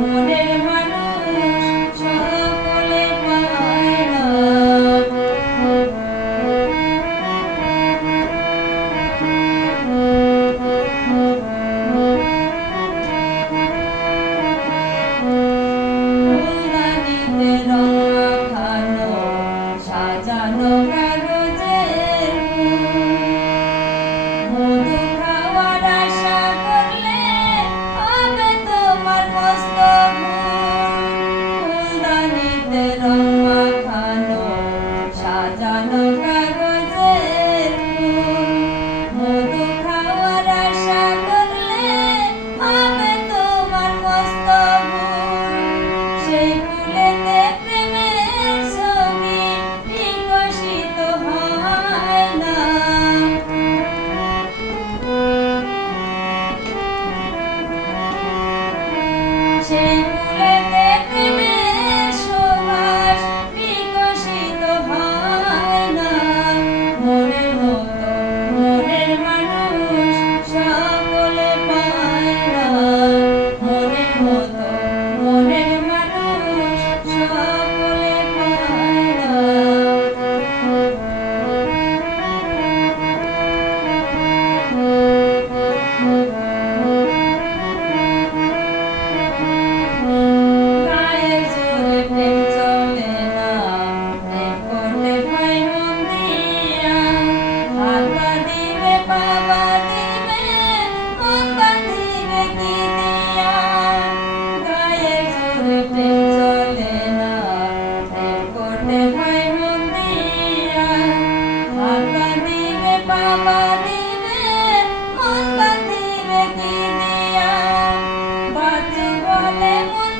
মনের মানুষ সকলে পায় না। ফুলদানিতে রং মাখানো সাজানো কাগজের ফুল, মধু খাওয়ার আশা করলে হবে তোমার মস্ত ভুল। ফুলদানিতে রং মাখানো সাজানো কাগজের ফুল, মধু খাওয়ার আশা করলে হবে তোমার মস্ত ভুল। সেই ফুলেতে প্রেমের ছবি বিকশিত হয় না। সেই ফুলেতে প্রেমের সুবাস বিকশিত হয় না। মনের মতো মনের মানুষ সকলে পায় না। মনের মতো মনের মানুষ সকলে পায় না। গায়ের জোরে প্রেম চলে না, প্রেম করতে হয় মন দিয়া। হাত বাঁধিবে পা বাঁধিবে, মন বাঁধিবে কি দিয়া? গায়ের জোরে প্রেম চলে না, প্রেম করতে হয় মন দিয়া। হাত বাঁধিবে পা বাঁধিবে, মন বাঁধিবে কি দিয়া? বাঁচু বলে মন